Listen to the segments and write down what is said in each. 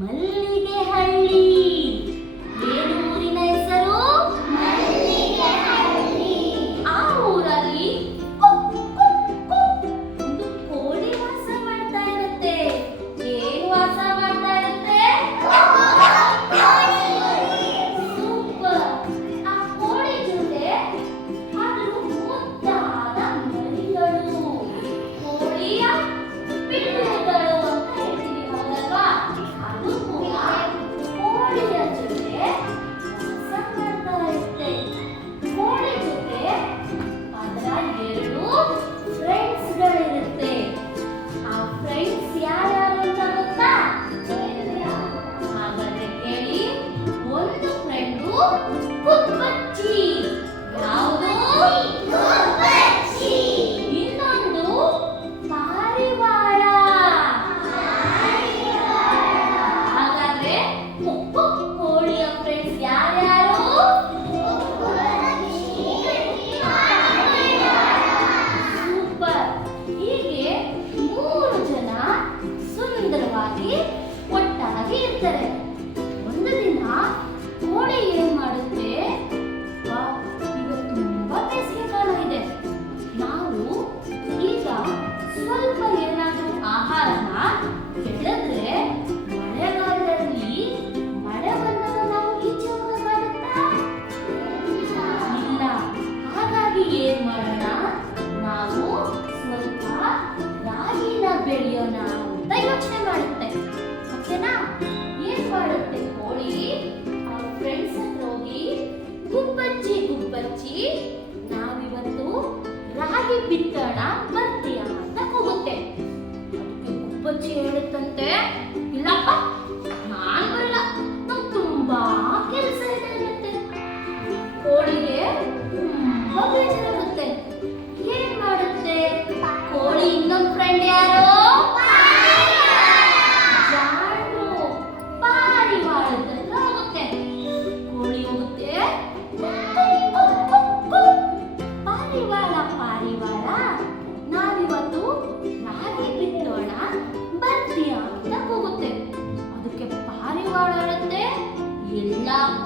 ಮಲ್ಲಿಗೆ ಹಳ್ಳಿ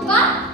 吧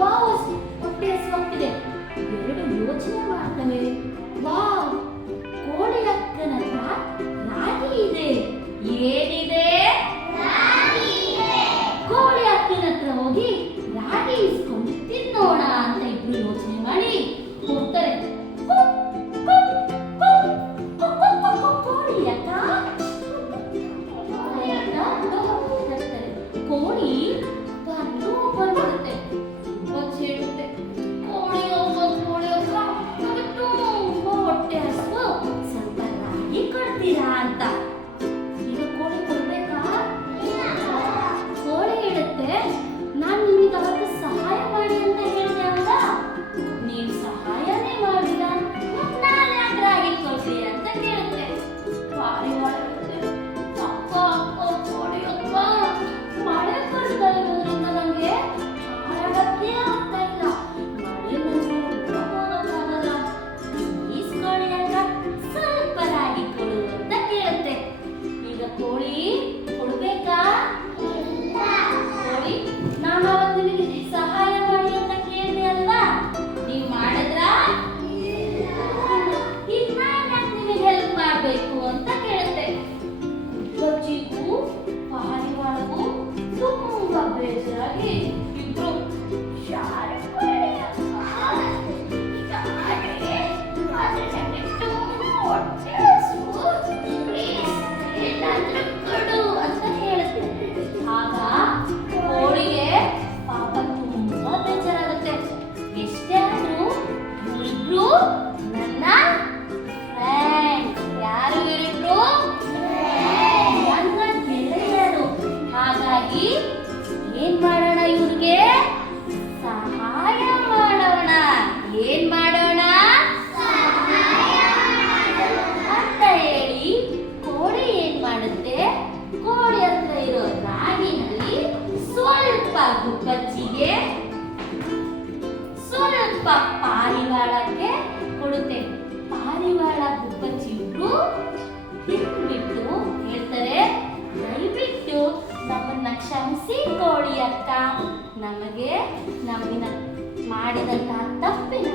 ವಾವ್ ಅಷ್ಟೇ ಹೊಟ್ಟೆ ಹಸುವಾಗ್ತಿದೆ ಎರಡು ಯೋಚನೆ ಮಾಡ್ತವೆ ವಾವ್ ಕೋಳಿ ರಕ್ತನ ರಾಗಿ ಇದೆ. ಏನಿದೆ? Hey. ಮಾಡಿದಂತಹ ತಪ್ಪಿನ